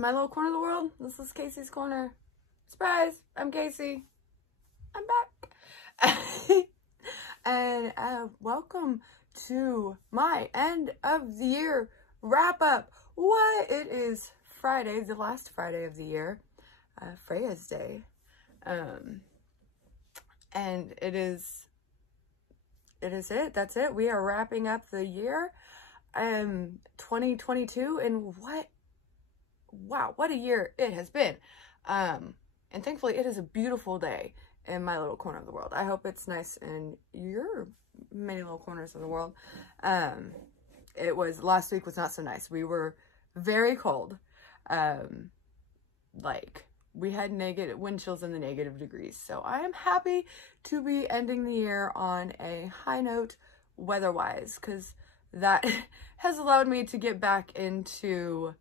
to my little corner of the world. This is Casey's Corner. Surprise! I'm Casey. I'm back. And welcome to my end of the year wrap up. What? It is Friday, the last Friday of the year. Freya's Day. And it is it. That's it. We are wrapping up the year. 2022, and wow, what a year it has been. And thankfully it is a beautiful day in my little corner of the world. I hope it's nice in your many little corners of the world. Last week was not so nice. We were very cold. Like we had negative wind chills in the negative degrees. So I am happy to be ending the year on a high note weather-wise, because that has allowed me to get back into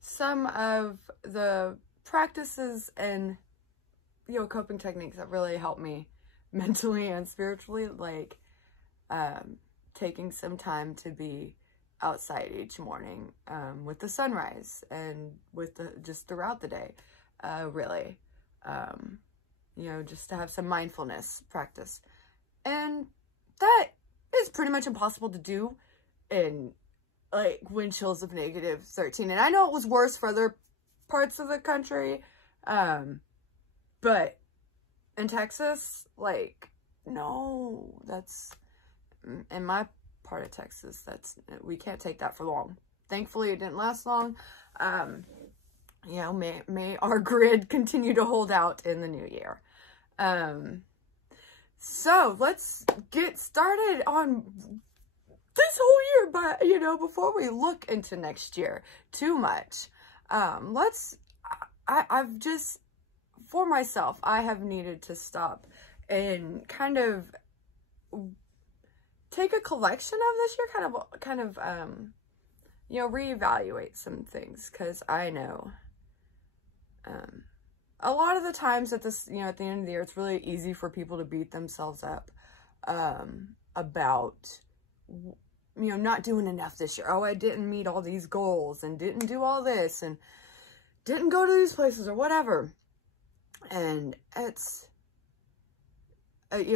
some of the practices and, coping techniques that really help me mentally and spiritually, like taking some time to be outside each morning with the sunrise and with just throughout the day, really, just to have some mindfulness practice. And that is pretty much impossible to do in like wind chills of negative 13. And I know it was worse for other parts of the country, but in Texas, like, no, that's in my part of Texas, we can't take that for long. Thankfully it didn't last long. May our grid continue to hold out in the new year. So let's get started on this whole year, but before we look into next year too much, I've just, for myself, I have needed to stop and kind of take a collection of this year, kind of reevaluate some things, because I know, a lot of the times at this, at the end of the year, it's really easy for people to beat themselves up about, not doing enough this year. Oh, I didn't meet all these goals and didn't do all this and didn't go to these places or whatever. And it's,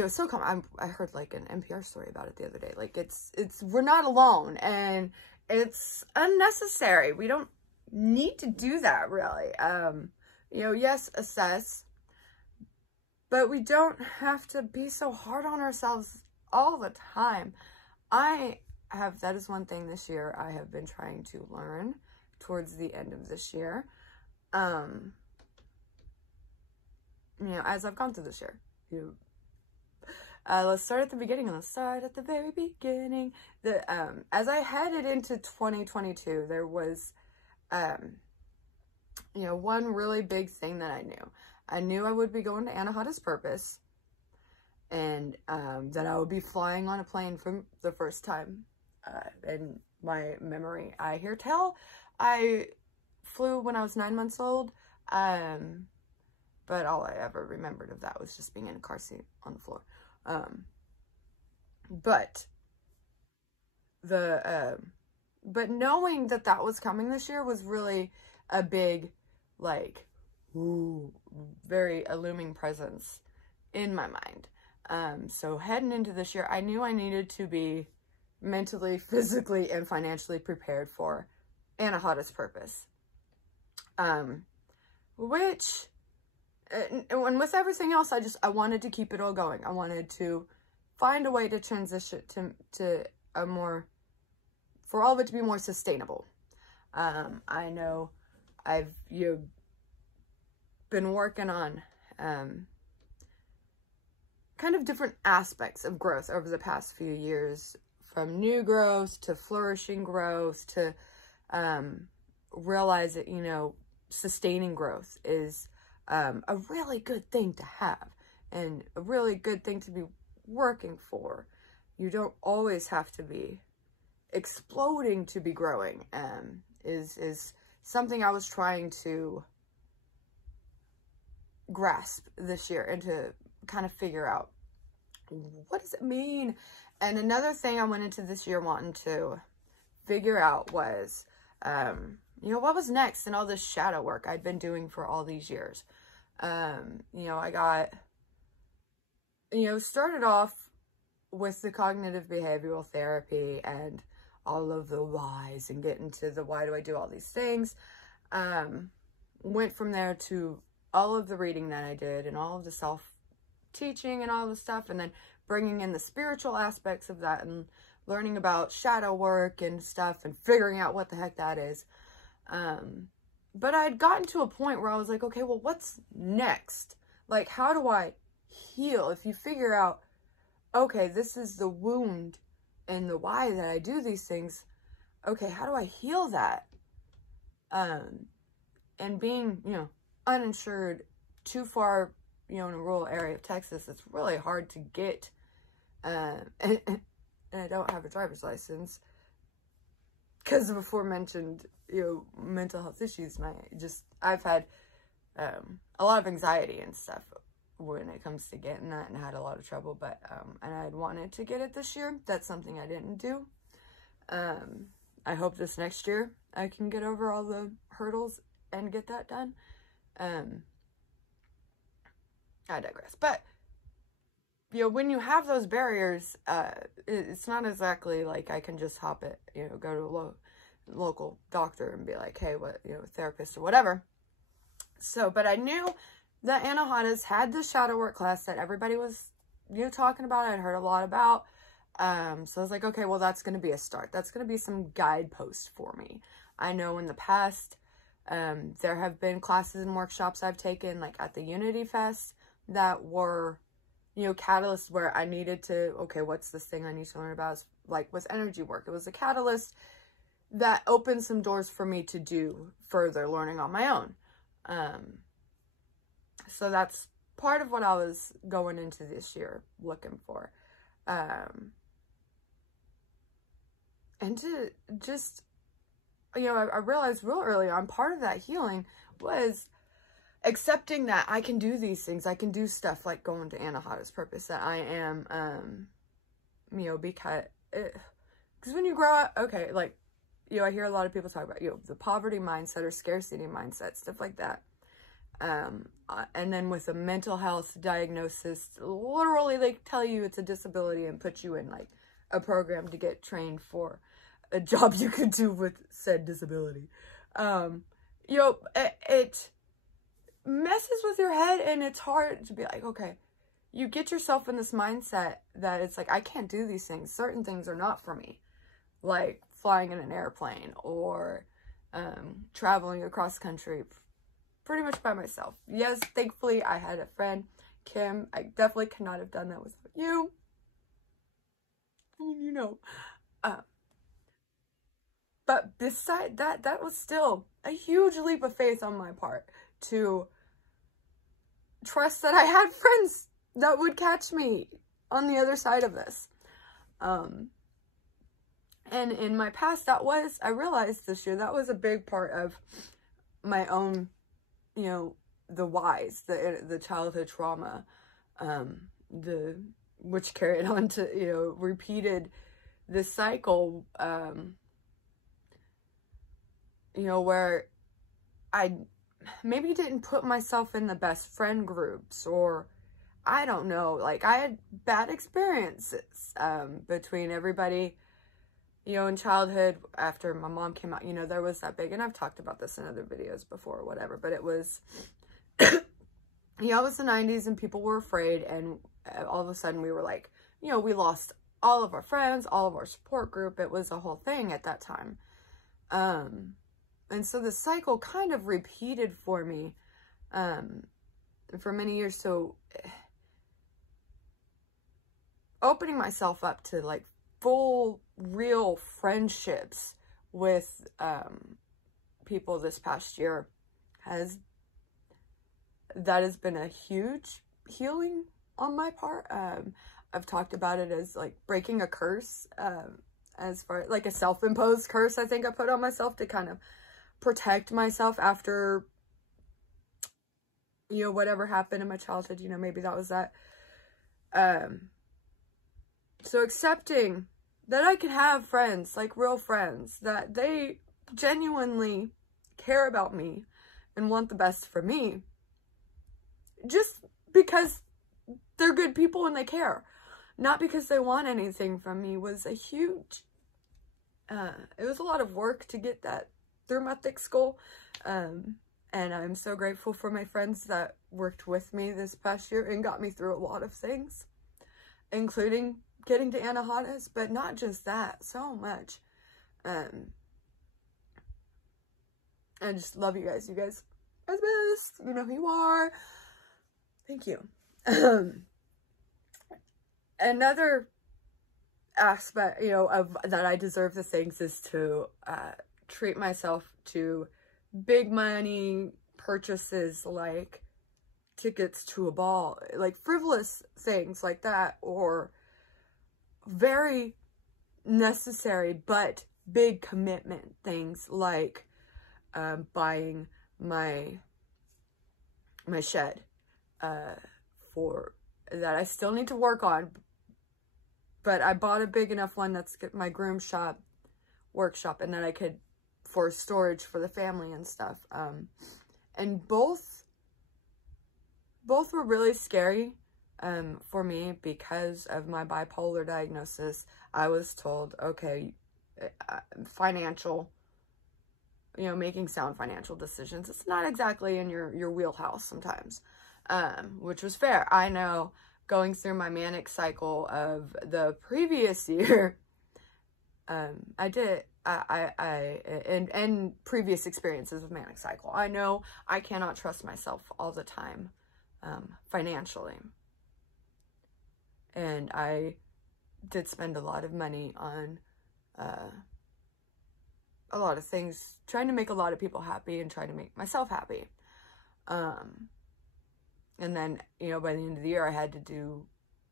so common. I heard like an NPR story about it the other day. Like we're not alone, and it's unnecessary. We don't need to do that, really. Yes, assess, but we don't have to be so hard on ourselves all the time. That is one thing this year I have been trying to learn towards the end of this year. As I've gone through this year, let's start at the beginning. Let's start at the very beginning. As I headed into 2022, there was, one really big thing that I knew. I knew I would be going to Anahata's Purpose, and that I would be flying on a plane for the first time in my memory. I hear tell I flew when I was 9 months old, but all I ever remembered of that was just being in a car seat on the floor. But knowing that was coming this year was really a big, like, very looming presence in my mind. So heading into this year, I knew I needed to be mentally, physically, and financially prepared for Anahata's Purpose. And with everything else, I wanted to keep it all going. I wanted to find a way to transition to a more, for all of it to be more sustainable. I know I've been working on kind of different aspects of growth over the past few years, from new growth to flourishing growth to realize that, sustaining growth is a really good thing to have and a really good thing to be working for. You don't always have to be exploding to be growing, is something I was trying to grasp this year and to kind of figure out, what does it mean? And another thing I went into this year wanting to figure out was you know, what was next in all this shadow work I'd been doing for all these years. You know, I got, you know, started off with the cognitive behavioral therapy and all of the whys and getting to the why do I do all these things. Went from there to all of the reading that I did and all of the self-teaching and all the stuff, and then bringing in the spiritual aspects of that and learning about shadow work and stuff and figuring out what the heck that is. But I'd gotten to a point where I was like, okay, well, what's next? Like, how do I heal? If you figure out, okay, this is the wound and the why that I do these things, okay, how do I heal that? And being, you know, uninsured, too far, you know, in a rural area of Texas, it's really hard to get, and I don't have a driver's license because of aforementioned, you know, mental health issues. I've had a lot of anxiety and stuff when it comes to getting that, and had a lot of trouble, but and I had wanted to get it this year. That's something I didn't do. I hope this next year I can get over all the hurdles and get that done. I digress. But, you know, when you have those barriers, it's not exactly like I can just hop it, you know, go to a local doctor and be like, hey, what, you know, therapist or whatever. So, but I knew that Anahata's had the shadow work class that everybody was, you know, talking about. I'd heard a lot about. So I was like, okay, well, that's going to be a start. That's going to be some guidepost for me. I know in the past, there have been classes and workshops I've taken, like at the Unity Fest, that were, you know, catalysts where I needed to, okay, what's this thing I need to learn about? Like with energy work, it was a catalyst that opened some doors for me to do further learning on my own. So that's part of what I was going into this year looking for. And to just, you know, I realized real early on, part of that healing was accepting that I can do these things. I can do stuff like going to Anahata's Purpose, that I am, you know, because when you grow up, okay, like, you know, I hear a lot of people talk about, you know, the poverty mindset or scarcity mindset, stuff like that. And then with a mental health diagnosis, literally they tell you it's a disability and put you in like a program to get trained for a job you could do with said disability. You know, it messes with your head, and it's hard to be like, okay, you get yourself in this mindset that it's like, I can't do these things. Certain things are not for me, like flying in an airplane or traveling across country pretty much by myself. Yes, thankfully I had a friend, Kim. I definitely could not have done that without you. I mean, you know. But beside that, that was still a huge leap of faith on my part to trust that I had friends that would catch me on the other side of this. And in my past, I realized this year, that was a big part of my own, you know, the whys, the childhood trauma, which carried on to, you know, repeated this cycle, you know, where I maybe didn't put myself in the best friend groups, or I don't know, like I had bad experiences, between everybody, you know, in childhood. After my mom came out, you know, there was that big, and I've talked about this in other videos before or whatever, but it was, you know, it was the 90s and people were afraid, and all of a sudden we were like, you know, we lost all of our friends, all of our support group. It was a whole thing at that time. And so the cycle kind of repeated for me, for many years. So opening myself up to like full, real friendships with, people this past year has been a huge healing on my part. I've talked about it as like breaking a curse, as far like a self-imposed curse I think I put on myself to kind of protect myself after, you know, whatever happened in my childhood. You know, maybe that was that. So accepting that I can have friends, like real friends, that they genuinely care about me and want the best for me, just because they're good people and they care, not because they want anything from me, was a huge, it was a lot of work to get that through my thick skull. And I'm so grateful for my friends that worked with me this past year and got me through a lot of things, including getting to Anahanas, but not just that, so much. I just love you guys. You guys are the best. You know who you are. Thank you. Another aspect, you know, of that I deserve the things is to treat myself to big money purchases, like tickets to a ball, like frivolous things like that, or very necessary but big commitment things like buying my shed for that I still need to work on, but I bought a big enough one that's my groom shop workshop, and that I could for storage for the family and stuff. And both were really scary for me because of my bipolar diagnosis. I was told, okay, financial, you know, making sound financial decisions, it's not exactly in your wheelhouse sometimes, which was fair. I know, going through my manic cycle of the previous year, and previous experiences with manic cycle, I know I cannot trust myself all the time, financially. And I did spend a lot of money on, a lot of things, trying to make a lot of people happy and trying to make myself happy. And then, you know, by the end of the year, I had to do,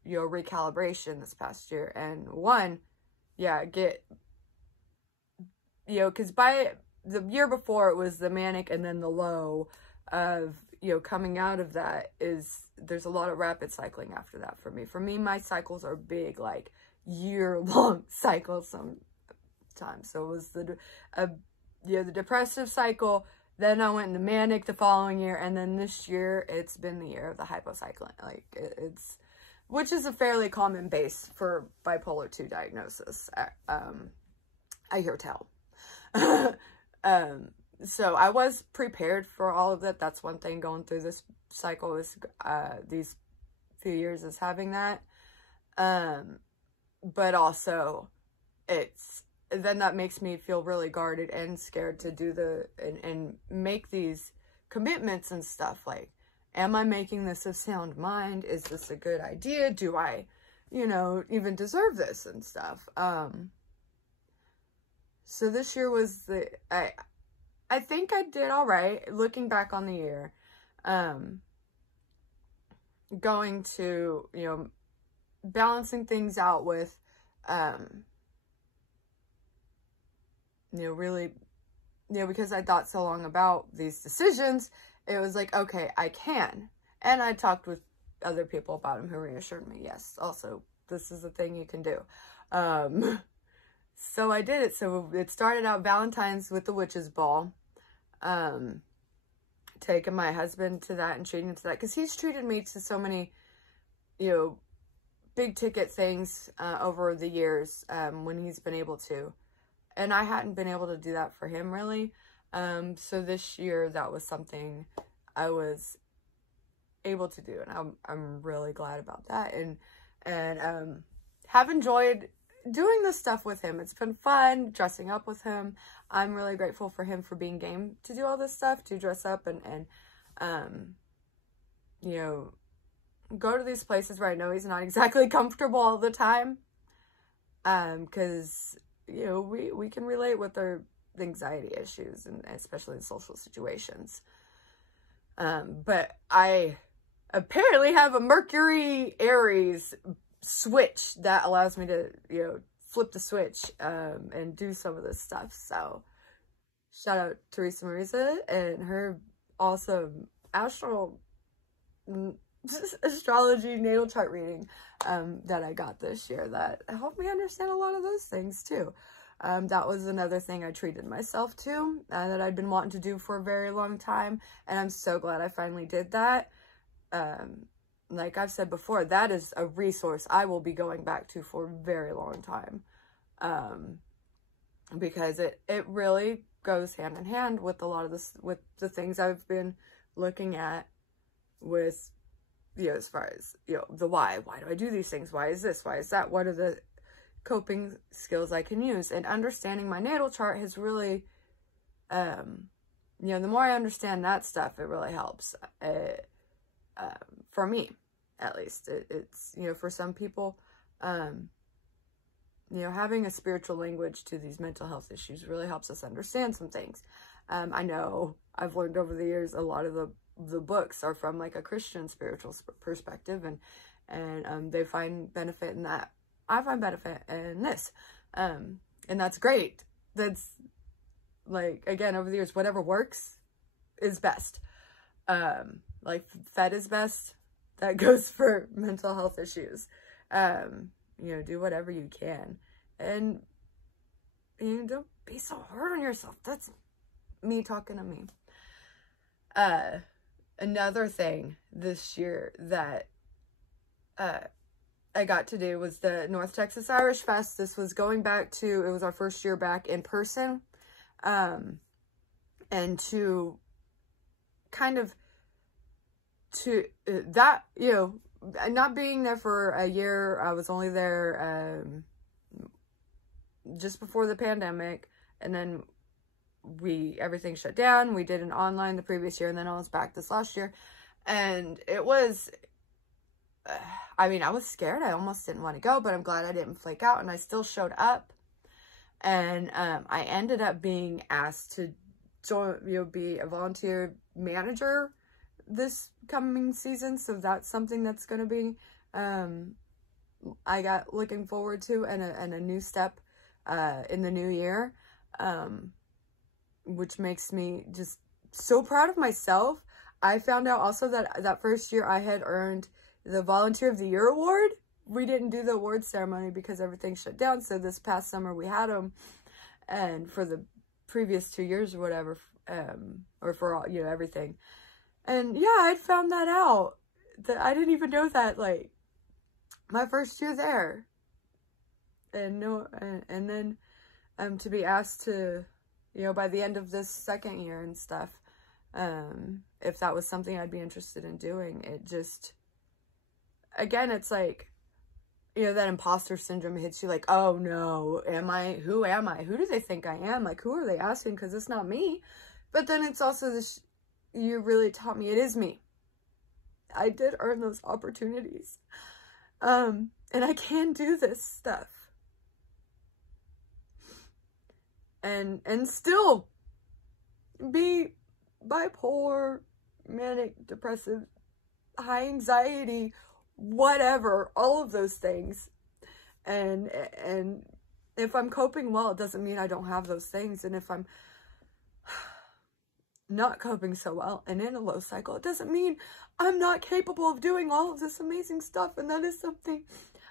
you know, recalibration this past year. And you know, because by the year before, it was the manic and then the low of, you know, coming out of that there's a lot of rapid cycling after that for me. For me, my cycles are big, like year-long cycles sometimes. So it was the depressive cycle. Then I went into manic the following year, and then this year it's been the year of the hypocycling. Like which is a fairly common base for bipolar 2 diagnosis. I hear tell. So I was prepared for all of that. That's one thing going through this cycle is these few years is having that. But also then that makes me feel really guarded and scared to do and make these commitments and stuff. Like, am I making this of sound mind? Is this a good idea? Do I, you know, even deserve this and stuff? So this year was I think I did all right, looking back on the year. Going to, you know, balancing things out with, you know, really, you know, because I thought so long about these decisions, it was like, okay, I can. And I talked with other people about them who reassured me, yes, also, this is a thing you can do. So I did it. So it started out Valentine's with the witch's ball. Taking my husband to that and treating him to that, because he's treated me to so many, you know, big ticket things over the years when he's been able to. And I hadn't been able to do that for him, really. So this year, that was something I was able to do. And I'm really glad about that. And have enjoyed doing this stuff with him. It's been fun dressing up with him. I'm really grateful for him for being game to do all this stuff, to dress up and you know, go to these places where I know he's not exactly comfortable all the time. Because, you know, we can relate with our anxiety issues, and especially in social situations. But I apparently have a Mercury Aries switch that allows me to, you know, flip the switch and do some of this stuff. So shout out Teresa Marisa and her awesome astrology natal chart reading that I got this year that helped me understand a lot of those things too. That was another thing I treated myself to, that I'd been wanting to do for a very long time, and I'm so glad I finally did that. Like I've said before, that is a resource I will be going back to for a very long time, because it really goes hand in hand with a lot of this, with the things I've been looking at with, you know, as far as, you know, the why do I do these things? Why is this? Why is that? What are the coping skills I can use? And understanding my natal chart has really, you know, the more I understand that stuff, it really helps, for me, at least. It's, you know, for some people, you know, having a spiritual language to these mental health issues really helps us understand some things. I know I've learned over the years, a lot of the books are from like a Christian spiritual perspective, and they find benefit in that. I find benefit in this, and that's great. That's, like, again, over the years, whatever works is best. Like, that is best. That goes for mental health issues. You know, do whatever you can, and you know, don't be so hard on yourself. That's me talking to me. Another thing this year that I got to do was the North Texas Irish Fest. This was going back to, it was our first year back in person, and to kind of, to that, you know, not being there for a year, I was only there just before the pandemic, and then everything shut down. We did an online the previous year, and then I was back this last year, and it was, I mean, I was scared. I almost didn't want to go, but I'm glad I didn't flake out, and I still showed up, and I ended up being asked to join, you know, be a volunteer manager this coming season, so that's something that's going to be, I got looking forward to, and a new step in the new year, which makes me just so proud of myself. I found out also that first year I had earned the Volunteer of the Year award. We didn't do the award ceremony because everything shut down, so this past summer we had them, and for the previous 2 years or whatever, or for all, you know, everything. And yeah, I found that out, that I didn't even know that, like, my first year there. And no, and then to be asked to, you know, by the end of this second year and stuff, if that was something I'd be interested in doing. It just, again, it's like, you know, that imposter syndrome hits you, like, oh no, who am I? Who do they think I am? Like, who are they asking? Because it's not me. But then it's also this, you really taught me it is me. I did earn those opportunities. And I can do this stuff. And still be bipolar, manic, depressive, high anxiety, whatever, all of those things. And if I'm coping well, it doesn't mean I don't have those things. And if I'm not coping so well and in a low cycle, it doesn't mean I'm not capable of doing all of this amazing stuff. And that is something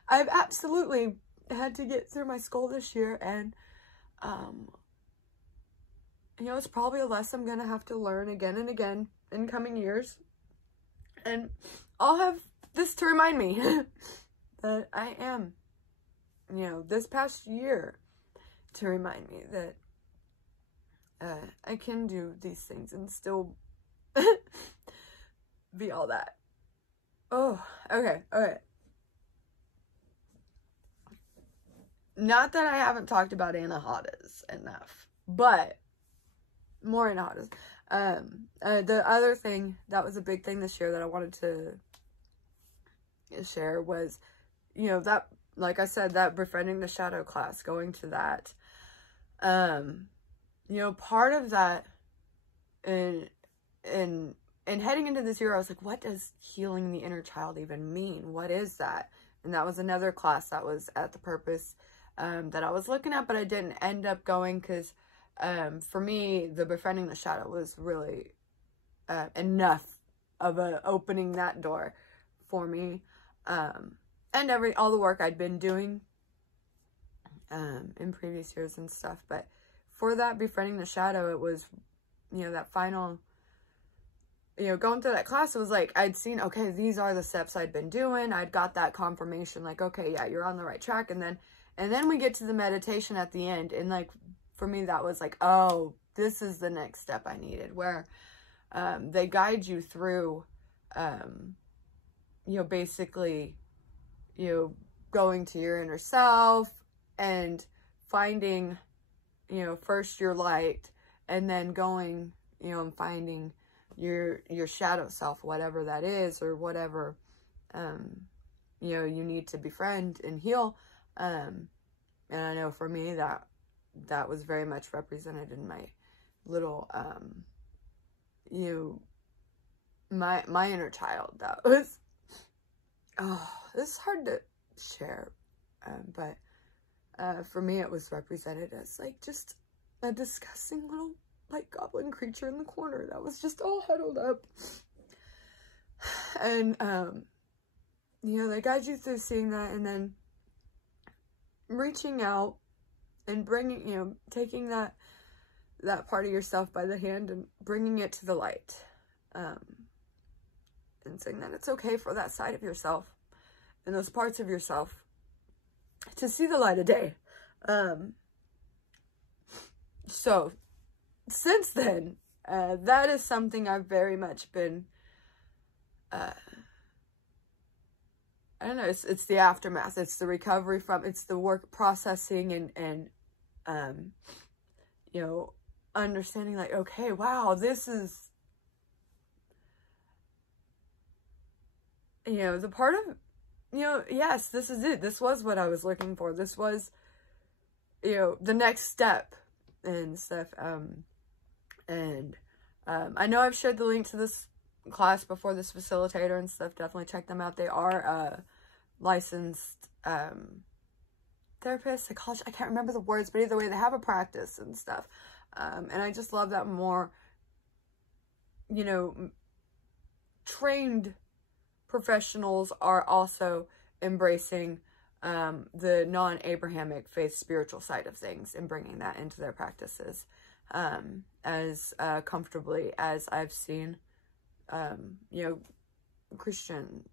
I've absolutely had to get through my skull this year. And you know, it's probably a lesson I'm gonna have to learn again and again in coming years, and I'll have this to remind me that I am, you know, this past year, to remind me that I can do these things and still be all that. Oh, okay. Not that I haven't talked about Anahadas enough, but more Anahadas. The other thing that was a big thing this year that I wanted to share was, you know, that, like I said, that befriending the shadow class, going to that. You know, part of that, and heading into this year, I was like, what does healing the inner child even mean? What is that? And that was another class that was at the Purpose, that I was looking at, but I didn't end up going, because for me, the befriending the shadow was really enough of opening that door for me, and all the work I'd been doing in previous years and stuff. But for that befriending the shadow, it was, you know, that final, you know, going through that class, it was like, I'd seen, okay, these are the steps I'd been doing. I'd got that confirmation, like, okay, yeah, you're on the right track. And then we get to the meditation at the end. And like, for me, that was like, oh, this is the next step I needed, where, they guide you through, you know, basically, you know, going to your inner self and finding, you know, first your light, and then going, you know, and finding your shadow self, whatever that is, or whatever, you know, you need to befriend and heal. And I know for me that was very much represented in my little, you know, my inner child. That was, oh, this is hard to share, but for me it was represented as like just a disgusting little like goblin creature in the corner that was just all huddled up. And you know, they guide you through seeing that, and then reaching out and bringing, you know, taking that part of yourself by the hand and bringing it to the light, and saying that it's okay for that side of yourself and those parts of yourself to see the light of day. So since then, that is something I've very much been, I don't know, it's the aftermath, it's the recovery from, it's the work processing and you know, understanding like, okay, wow, this is, you know, the part of, you know, yes, this is it. This was what I was looking for. This was, you know, the next step and stuff. I know I've shared the link to this class before, this facilitator and stuff. Definitely check them out. They are licensed therapists, psychologists. I can't remember the words, but either way, they have a practice and stuff. And I just love that more, you know, trained professionals are also embracing the non-Abrahamic faith spiritual side of things and bringing that into their practices as comfortably as I've seen, you know, Christian,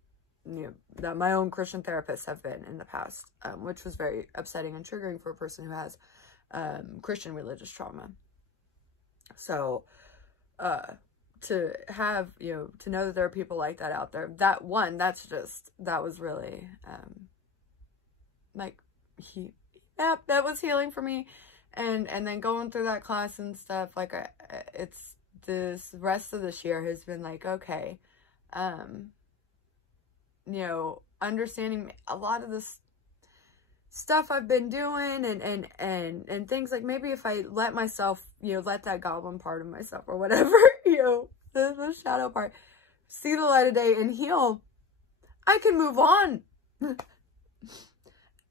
you know, that my own Christian therapists have been in the past, which was very upsetting and triggering for a person who has Christian religious trauma. So, to have, you know, to know that there are people like that out there, that was really, like, that was healing for me. And then going through that class and stuff, like, it's, this rest of this year has been like, okay, you know, understanding a lot of this stuff I've been doing and things, like maybe if I let myself, you know, let that goblin part of myself or whatever, you know, the shadow part, see the light of day and heal, I can move on.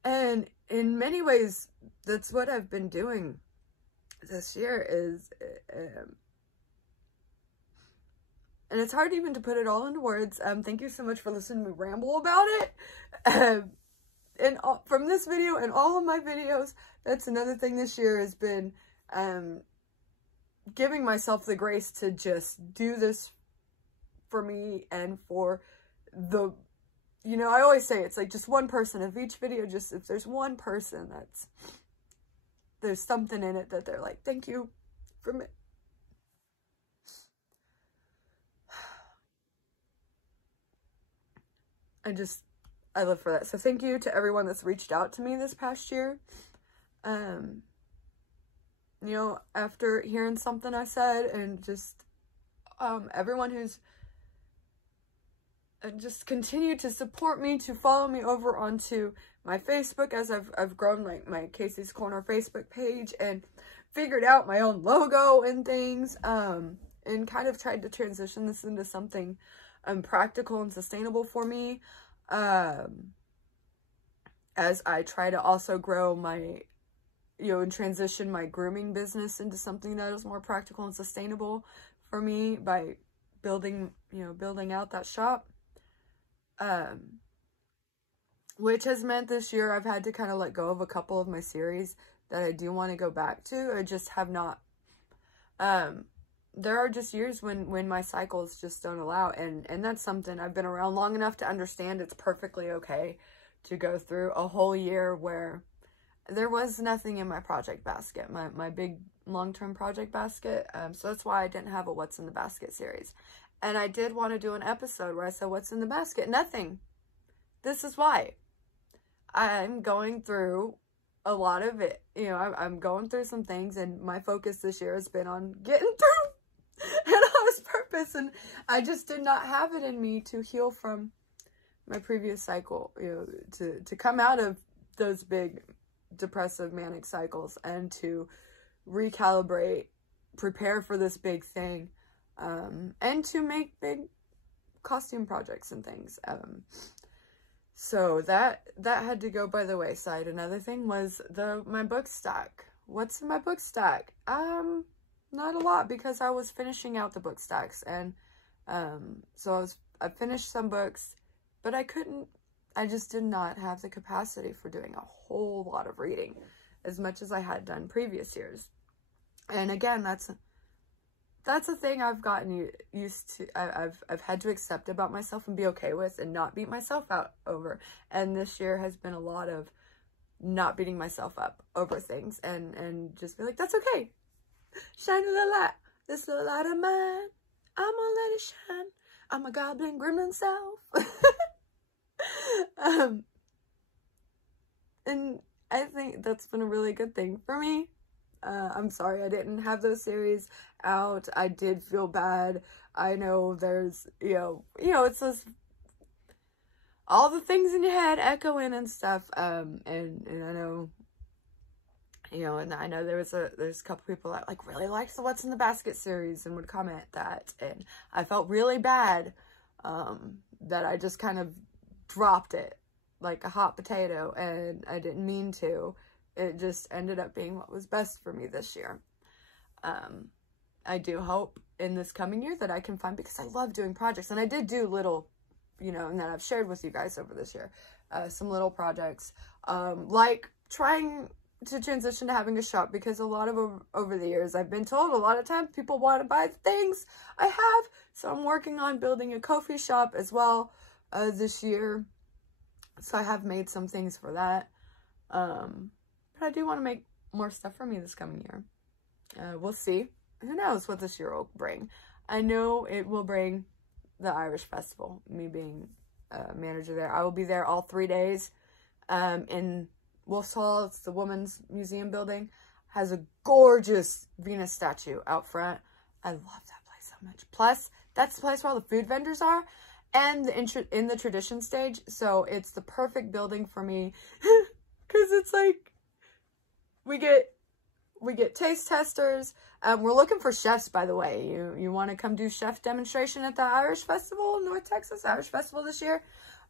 And in many ways, that's what I've been doing this year is, and it's hard even to put it all into words. Thank you so much for listening to me ramble about it. And from this video and all of my videos, that's another thing this year has been, giving myself the grace to just do this for me and for the, you know, I always say it's like just one person of each video, just if there's one person there's something in it that they're like, thank you for me. I live for that. So thank you to everyone that's reached out to me this past year. You know, after hearing something I said, and just, everyone who's just continued to support me, to follow me over onto my Facebook, as I've grown my Casey's Corner Facebook page and figured out my own logo and things, and kind of tried to transition this into something practical and sustainable for me, as I try to also grow my, you know, and transition my grooming business into something that is more practical and sustainable for me by building out that shop. which has meant this year I've had to kind of let go of a couple of my series that I do want to go back to. I just have not. There are just years when my cycles just don't allow, and that's something I've been around long enough to understand it's perfectly okay to go through a whole year where there was nothing in my project basket, my big long-term project basket. So that's why I didn't have a What's in the Basket series. And I did want to do an episode where I said, what's in the basket? Nothing. This is why. I'm going through a lot of it. You know, I'm going through some things, and my focus this year has been on getting through and on his purpose, and I just did not have it in me to heal from my previous cycle, you know, to come out of those big depressive manic cycles and to recalibrate, prepare for this big thing, and to make big costume projects and things. So that had to go by the wayside. Another thing was my book stack. What's in my book stack? Not a lot, because I was finishing out the book stacks, and so I finished some books, but I just did not have the capacity for doing a whole lot of reading as much as I had done previous years. And again, that's a thing I've gotten used to. I've had to accept about myself and be okay with, and not beat myself out over. And this year has been a lot of not beating myself up over things, and just be like, that's okay. Shine a little light. This little light of mine, I'm gonna let it shine. I'm a goblin gremlin self. And I think that's been a really good thing for me. I'm sorry I didn't have those series out. I did feel bad. I know there's, you know, it's those, all the things in your head echoing and stuff. And I know, you know, and I know there's a couple people that like really liked the What's in the Basket series and would comment that, and I felt really bad, that I just kind of dropped it like a hot potato, and I didn't mean to. It just ended up being what was best for me this year. I do hope in this coming year that I can find, because I love doing projects, and I did do little, you know, and that I've shared with you guys over this year, some little projects, like trying to transition to having a shop, because a lot of over the years I've been told a lot of times people want to buy the things I have, so I'm working on building a coffee shop as well this year, so I have made some things for that, but I do want to make more stuff for me this coming year. We'll see. Who knows what this year will bring. I know it will bring the Irish Festival, me being a manager there. I will be there all 3 days in Wolf's Hall. It's the Women's Museum building. Has a gorgeous Venus statue out front. I love that place so much. Plus, that's the place where all the food vendors are, and in the tradition stage. So it's the perfect building for me, because it's like we get taste testers. We're looking for chefs, by the way. You want to come do chef demonstration at the Irish Festival, North Texas Irish Festival this year?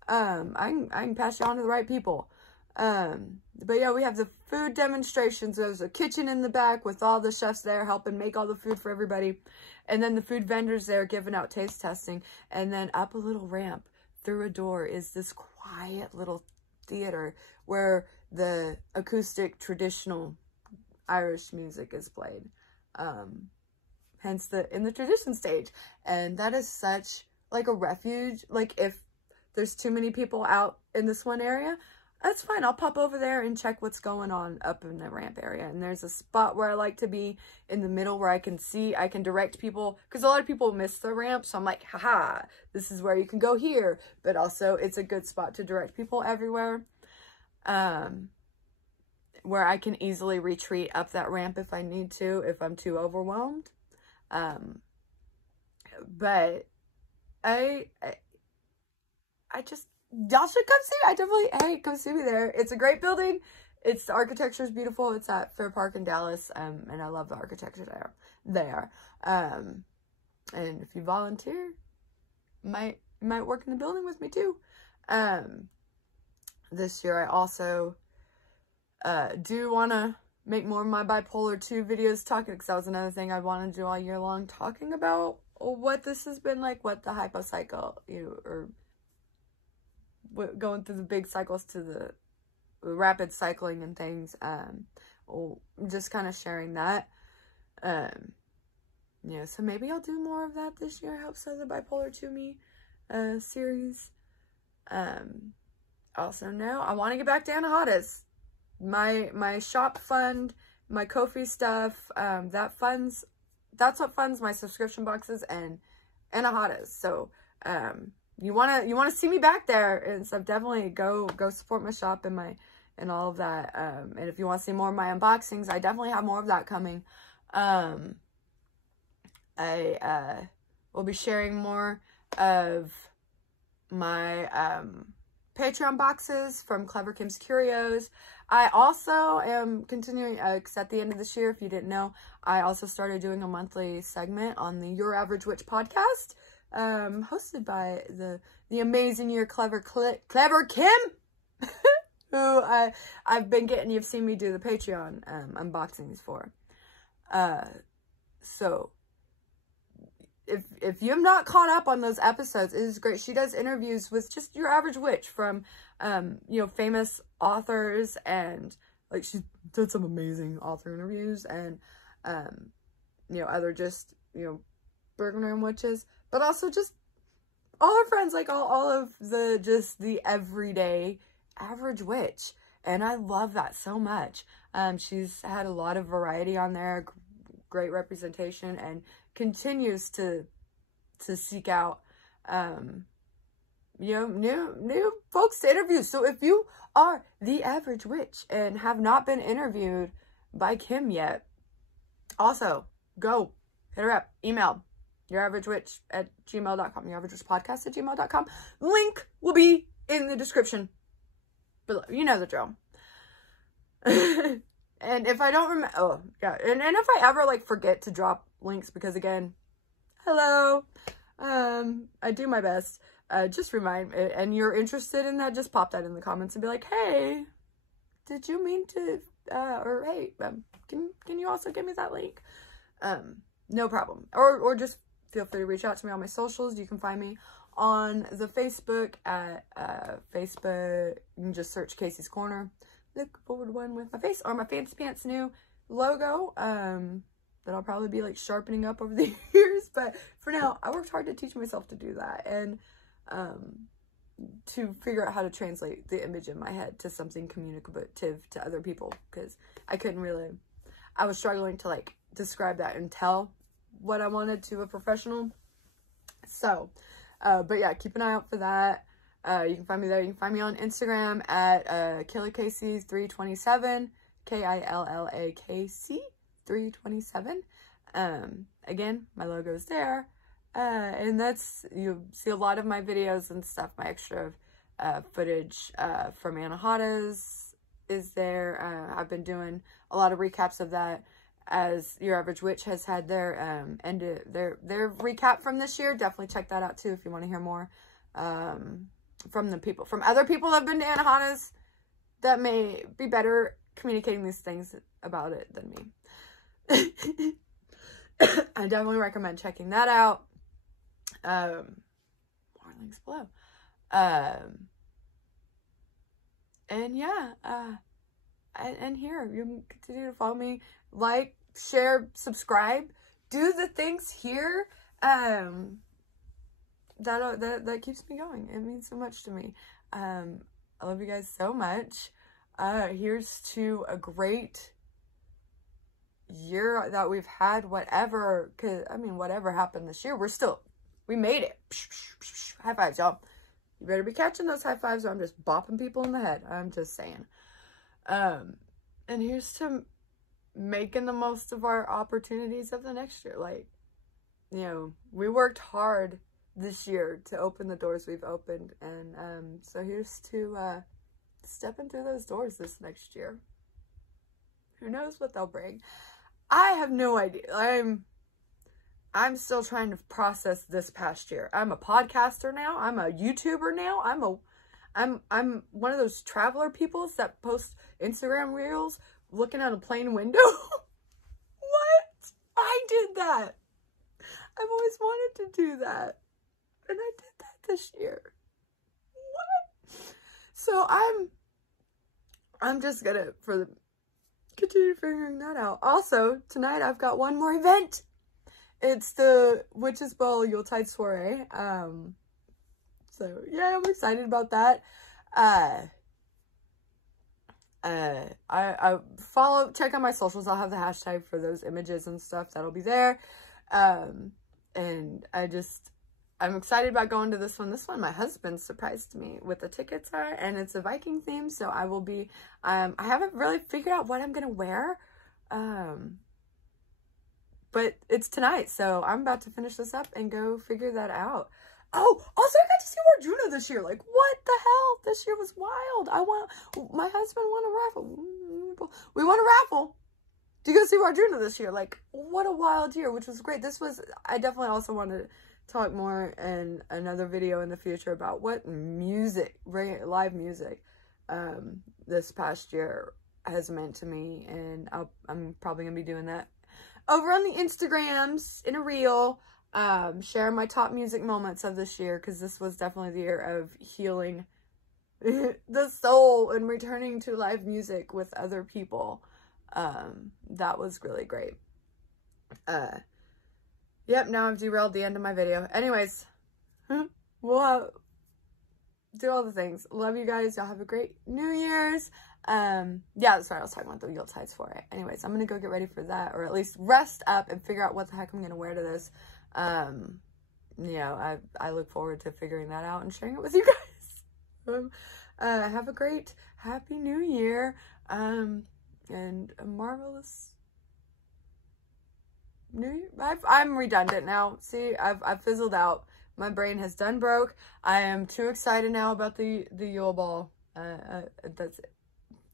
I can pass you on to the right people. But yeah, we have the food demonstrations. There's a kitchen in the back with all the chefs there helping make all the food for everybody. And then the food vendors there giving out taste testing. And then up a little ramp through a door is this quiet little theater where the acoustic traditional Irish music is played. Hence in the tradition stage. And that is such like a refuge. Like if there's too many people out in this one area, that's fine. I'll pop over there and check what's going on up in the ramp area. And there's a spot where I like to be in the middle where I can direct people, because a lot of people miss the ramp. So I'm like, haha, this is where you can go here. But also it's a good spot to direct people everywhere. Where I can easily retreat up that ramp if I need to, if I'm too overwhelmed. But I just, y'all should come see. Hey, come see me there. It's a great building. The architecture is beautiful. It's at Fair Park in Dallas. And I love the architecture there. And if you volunteer, you might work in the building with me too. This year I also do want to make more of my bipolar 2 videos talking, because that was another thing I want to do all year long, talking about what this has been like, what the hypocycle, or going through the big cycles to the rapid cycling and things. Just kind of sharing that. Yeah, so maybe I'll do more of that this year. I hope so, the Bipolar to Me series. Also, no, I want to get back to Anahadas. My shop fund, my Ko-fi stuff, that's what funds my subscription boxes and Anahadas. So, you wanna see me back there and stuff, definitely go support my shop and all of that. And if you want to see more of my unboxings, I definitely have more of that coming. I will be sharing more of my Patreon boxes from Clever Kim's Curios. I also am continuing, because at the end of this year, if you didn't know, I also started doing a monthly segment on the Your Average Witch podcast, hosted by the amazing Clever Kim, who I've been getting, you've seen me do the Patreon unboxings for. So if you have not caught up on those episodes, it is great. She does interviews with just your average witch from, you know, famous authors, and like she's did some amazing author interviews, and, you know, other just, you know, Bergman witches, but also just all her friends, like all of just the everyday average witch. And I love that so much. She's had a lot of variety on there, great representation, and continues to seek out, you know, new folks to interview. So if you are the average witch and have not been interviewed by Kim yet, also go hit her up, email youraveragetwitch@gmail.com, youraveragetwitchpodcast@gmail.com. Link will be in the description below. You know the drill. And if I don't remember, oh yeah, and if I ever like forget to drop links, because again, hello, I do my best, just remind me, and you're interested in that, just pop that in the comments and be like, hey, did you mean to, or hey, can you also give me that link? No problem. Or just feel free to reach out to me on my socials. You can find me on the Facebook at, Facebook, you can just search Casey's Corner. Look forward to one with my face, or my Fancy Pants new logo, that I'll probably be like sharpening up over the years, but for now, I worked hard to teach myself to do that, and to figure out how to translate the image in my head to something communicative to other people, because I was struggling to like describe that and tell what I wanted to a professional. So, but yeah, keep an eye out for that. You can find me there. You can find me on Instagram at KillaKC327, KILLAKC 327. Again, my logo is there, and that's, you see a lot of my videos and stuff. My extra footage from Anahadas is there. I've been doing a lot of recaps of that, as Your Average Witch has had their their recap from this year. Definitely check that out too if you want to hear more from other people that have been to Anahadas that may be better communicating these things about it than me. I definitely recommend checking that out. More links below. And yeah, and here, you can continue to follow me, like, share, subscribe, do the things here, that keeps me going. It means so much to me. I love you guys so much. Here's to a great year that we've had, whatever, cause I mean, whatever happened this year, we made it. High fives, y'all. You better be catching those high fives, or I'm just bopping people in the head. I'm just saying. And here's to making the most of our opportunities of the next year. Like, you know, we worked hard this year to open the doors we've opened, and so here's to stepping through those doors this next year. Who knows what they'll bring? I have no idea. I'm still trying to process this past year. I'm a podcaster now. I'm a YouTuber now. I'm one of those traveler peoples that post Instagram reels looking out a plane window. What? I did that. I've always wanted to do that. And I did that this year. What? So I'm just gonna continue figuring that out. Also, tonight I've got one more event. It's the Witches Ball Yuletide Soiree. So yeah, I'm excited about that. I check out my socials. I'll have the hashtag for those images and stuff. That'll be there. And I'm excited about going to this one. This one, my husband surprised me with the tickets are, and it's a Viking theme. So I will be, I haven't really figured out what I'm going to wear. But it's tonight. So I'm about to finish this up and go figure that out. Oh, also I got to see Arjuna this year. Like, what the hell? This year was wild. My husband won a raffle. We won a raffle to go see Arjuna this year. Like, what a wild year, which was great. I definitely also want to talk more in another video in the future about what live music, this past year has meant to me. And I'm probably going to be doing that over on the Instagrams in a reel. Share my top music moments of this year, because this was definitely the year of healing the soul and returning to live music with other people. That was really great. Yep, now I've derailed the end of my video. Anyways, we'll do all the things. Love you guys. Y'all have a great New Year's. Yeah, that's what I was talking about, the Yuletide Soiree. Anyways, I'm gonna go get ready for that, or at least rest up and figure out what the heck I'm gonna wear to this. You know, I look forward to figuring that out and sharing it with you guys. Have a great, happy New Year, and a marvelous New Year. I'm redundant now. See, I've fizzled out. My brain has done broke. I am too excited now about the Yule Ball. That's it.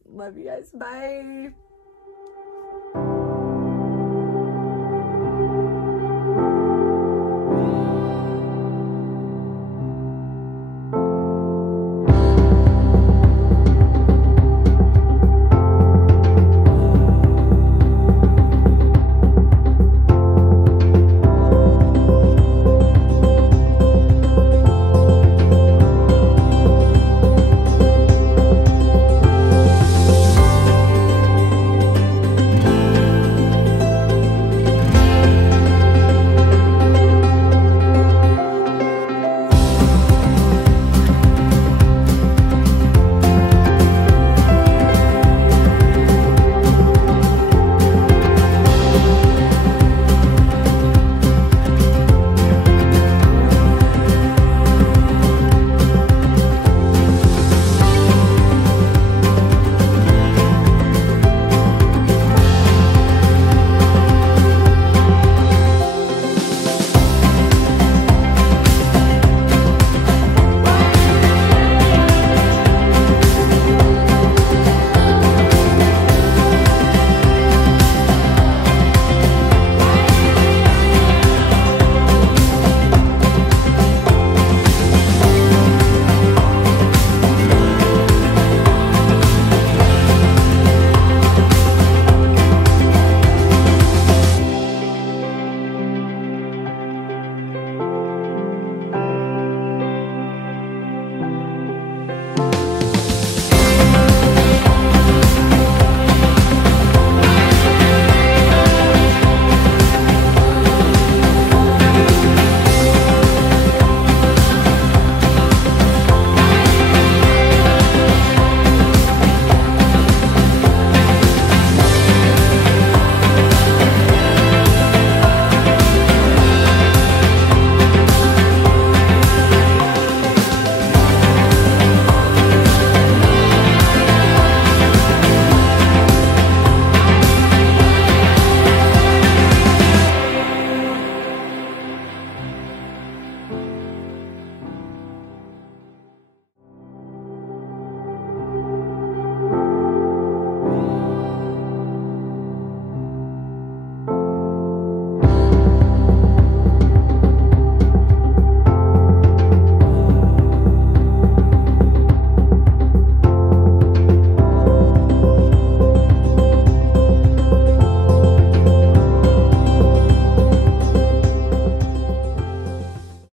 Love you guys. Bye.